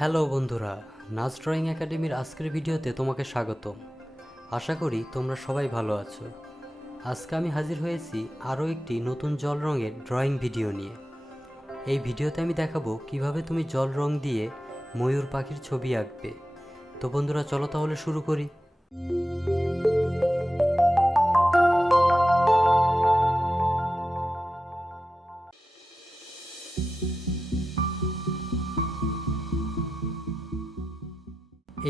হ্যালো বন্ধুরা, নাস ড্রয়িং একাডেমির আজকের ভিডিওতে তোমাকে স্বাগতম। আশা করি তোমরা সবাই ভালো আছো। আজকে আমি হাজির হয়েছি আরও একটি নতুন জল রঙের ড্রয়িং ভিডিও নিয়ে। এই ভিডিওতে আমি দেখাবো কিভাবে তুমি জল রং দিয়ে ময়ূর পাখির ছবি আঁকবে। তো বন্ধুরা, চলো তাহলে শুরু করি।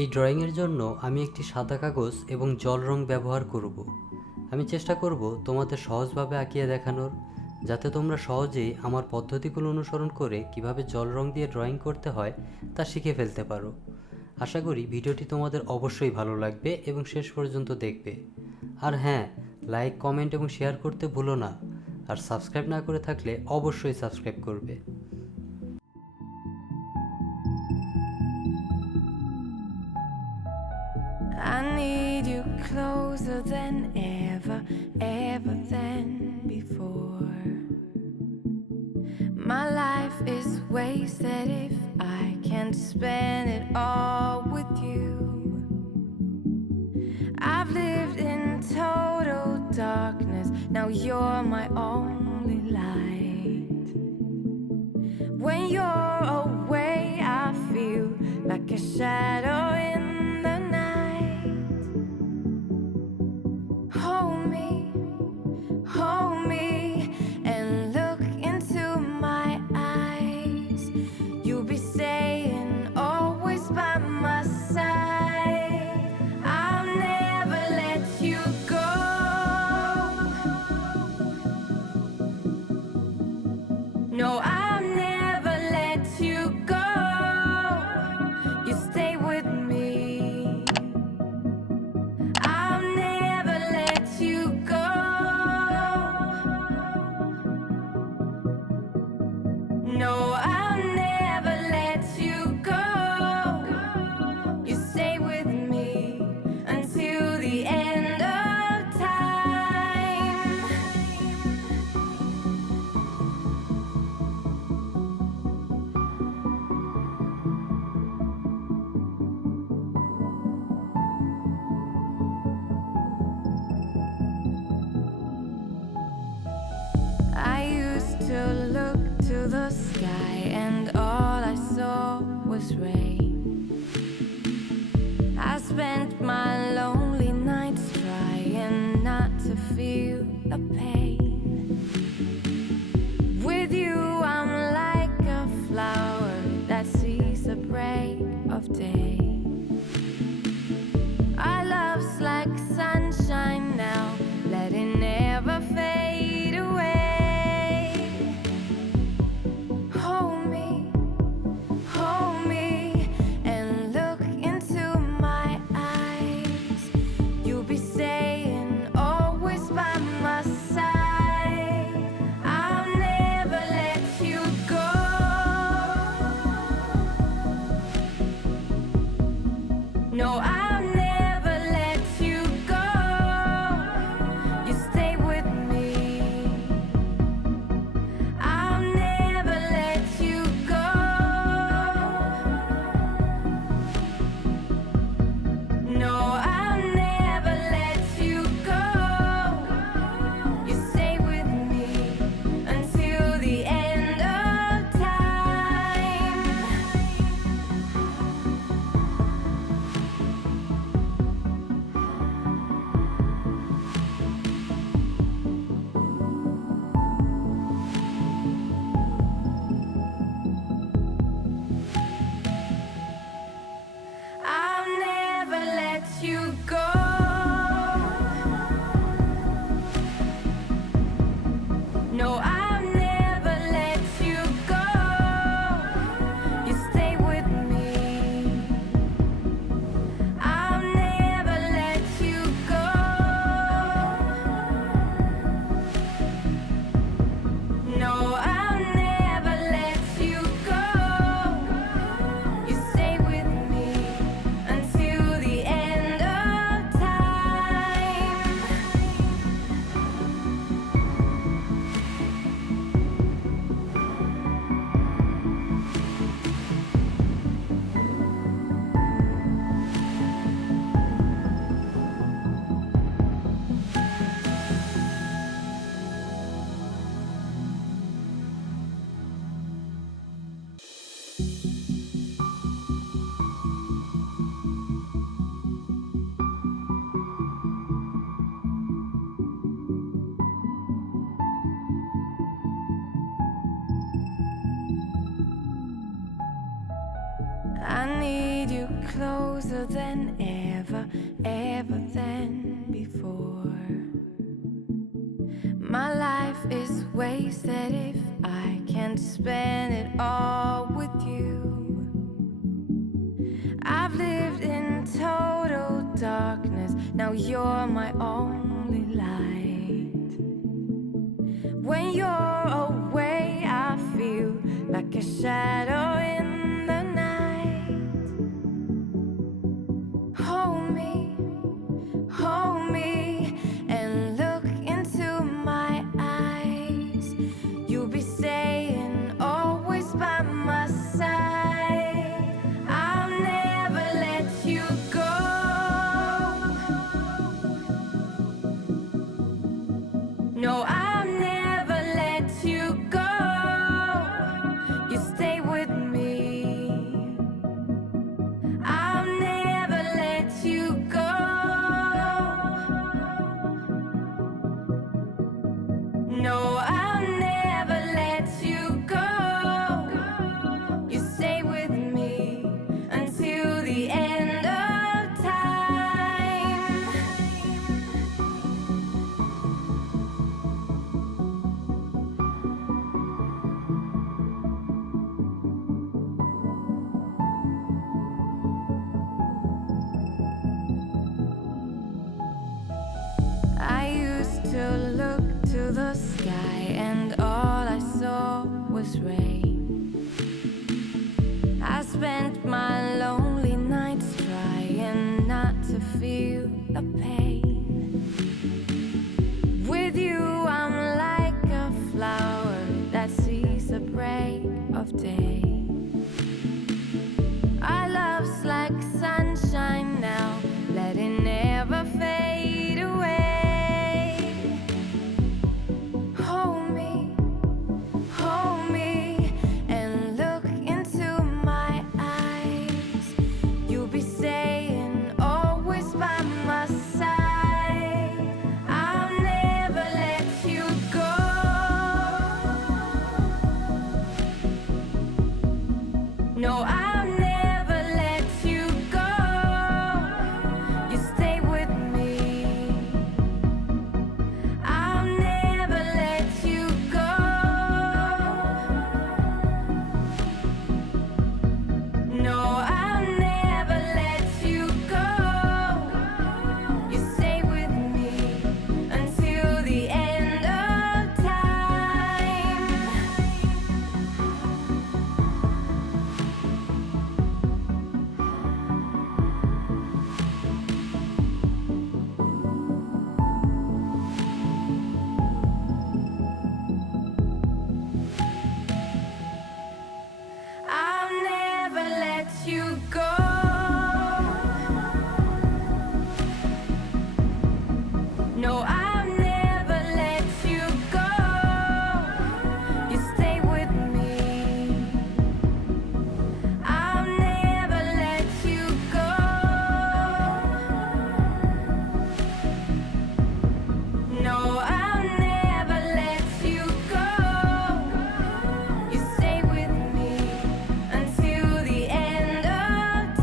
এই ড্রয়িংয়ের জন্য আমি একটি সাদা কাগজ এবং জল রং ব্যবহার করব। আমি চেষ্টা করব তোমাদের সহজভাবে আঁকিয়ে দেখানোর, যাতে তোমরা সহজেই আমার পদ্ধতিগুলো অনুসরণ করে কিভাবে জল রং দিয়ে ড্রয়িং করতে হয় তা শিখে ফেলতে পারো। আশা করি ভিডিওটি তোমাদের অবশ্যই ভালো লাগবে এবং শেষ পর্যন্ত দেখবে। আর হ্যাঁ, লাইক, কমেন্ট এবং শেয়ার করতে ভুলো না। আর সাবস্ক্রাইব না করে থাকলে অবশ্যই সাবস্ক্রাইব করবে। I need you closer than ever than before. My life is wasted if I can't spend it all with you. I've lived in total darkness, now you're my only light. When you're away, I feel like a shadow in the night. Hold me, and look into my eyes. You'll be staying always by my side. I'll never let you go. No, I'll never let you go. You stay with me. I'll never let you go. No, I'll never let you go. You stay with me until the end of time. I used to look to the sky and all I saw was rain. I spent my lonely nights trying not to feel the pain. With you I'm like a flower that sees the break of day. Our love's like sunshine now, let it never fade away. Hold me, and look into my eyes. You'll be staying always by my side. I'll never let you go. I need you closer than ever, ever than before. My life is wasted if I can't spend it all with you. I've lived in total darkness, now you're my only light. When you're away, I feel like a shadow in the night. Hold me, and look into my eyes. You'll be staying always by my side. I'll never let you go. No, I'll never let you go. You stay with me. I'll never let you go. No, I'll never let you go. You stay with me until the end of time. I used to look to the sky and all I saw was rain. I spent my lonely nights trying not to feel the pain. With you I'm like a flower that sees the break of day. Our love's like sunshine now, let it never fade away. Hold me, and look into my eyes. You'll be staying always by my side. I'll never let you go. No, I'll never let you go. You stay with me. I'll never let you go. No, I'll never let you go. You stay with me until the end of time. I'll never let you go. No, I'll never let you go. You stay with me. I'll never let you go. No, I'll never let you go. You stay with me until the end of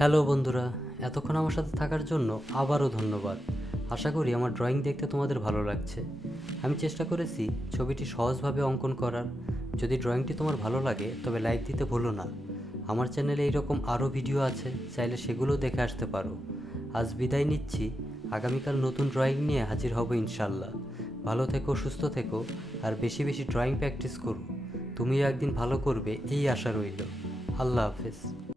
hello বন্ধুরা, এতক্ষণ আমার সাথে থাকার জন্য আবারও ধন্যবাদ। আশা করি আমার ড্রয়িং দেখতে তোমাদের ভালো লাগছে। আমি চেষ্টা করেছি ছবিটি সহজভাবে অঙ্কন করার। যদি ড্রয়িংটি তোমার ভালো লাগে তবে লাইক দিতে ভুলো না। আমার চ্যানেলে এইরকম আরও ভিডিও আছে, চাইলে সেগুলো দেখে আসতে পারো। আজ বিদায় নিচ্ছি, আগামীকাল নতুন ড্রয়িং নিয়ে হাজির হব ইনশাল্লাহ। ভালো থেকো, সুস্থ থেকো, আর বেশি বেশি ড্রয়িং প্র্যাকটিস করো। তুমিও একদিন ভালো করবে এই আশা রইল। আল্লাহ হাফেজ।